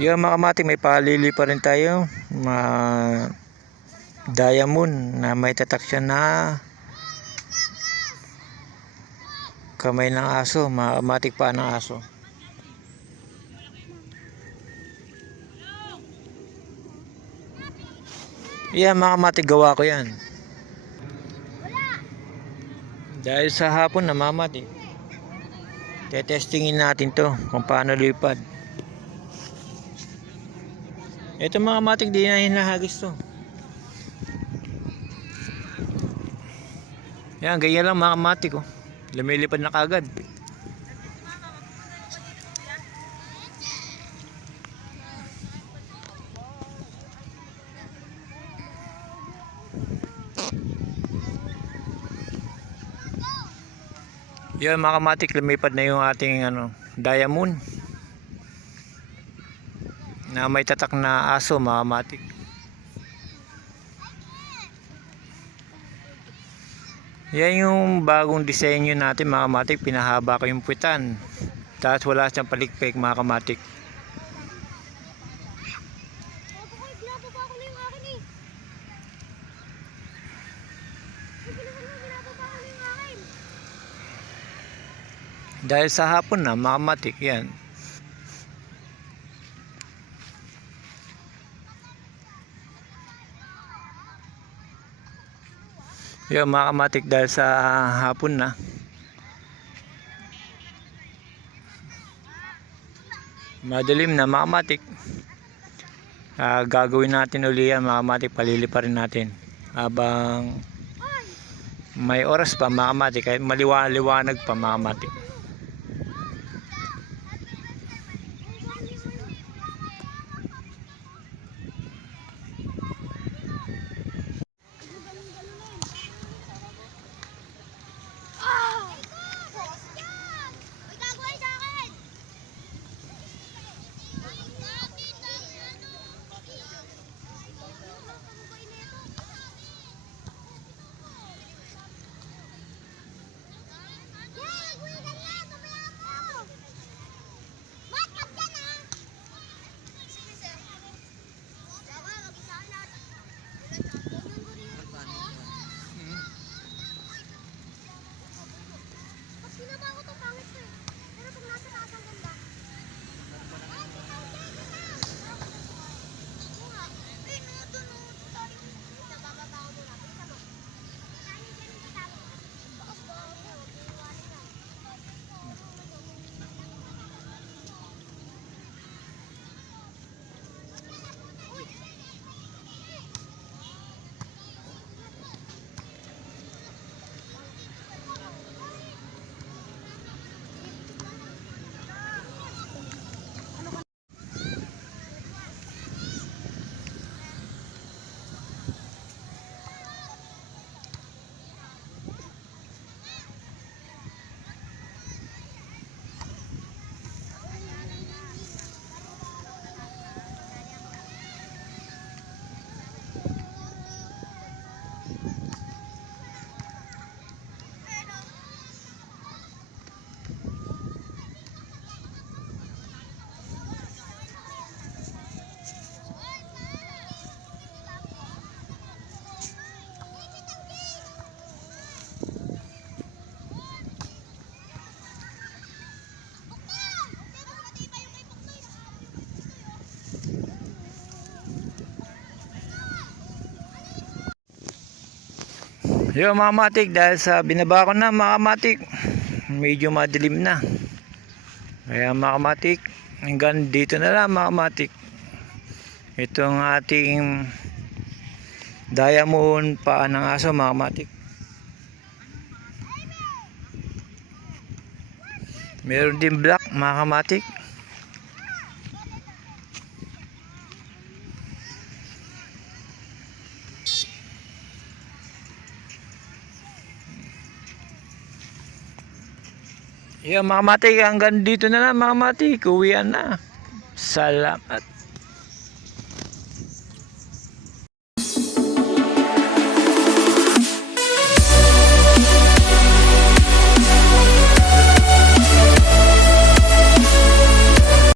Yung mga kamatik, may palili pa rin tayo. Diamond na may tatak siya na kamay ng aso. Mga kamatik, pa ng aso. Yan mga kamatik, gawa ko yan. Dahil sa hapon na mamati, tetestingin natin to kung paano lipad. Ito mga matik, di na hinahagis to. Yan, ganyan lang mga matik, oh. Lumilipad na kagad. Yan mga kamatik, lumipad na yung ating diamond na may tatak na aso mga kamatik. Yan yung bagong disenyo natin mga kamatik. Pinahaba ko yung puwitan, tapos wala siyang palikpik mga kamatik. Dahil sa hapon na mga kamatik, yan. Yan mga kamatik, dahil sa hapon na. Madilim na mga kamatik. Gagawin natin uli yan mga kamatik, palilipa rin natin. Habang may oras pa mga kamatik, kahit maliwanag pa mga kamatik. Yung mga kamatik, dahil sa binaba ko na mga kamatik, medyo madilim na. Kaya mga kamatik, hanggang dito na lang mga kamatik. Itong ating diamond paa ng aso mga kamatik. Meron din black mga kamatik. Yan mga kamatik, hanggang dito na lang mga kamatik. Uwian na. Salamat.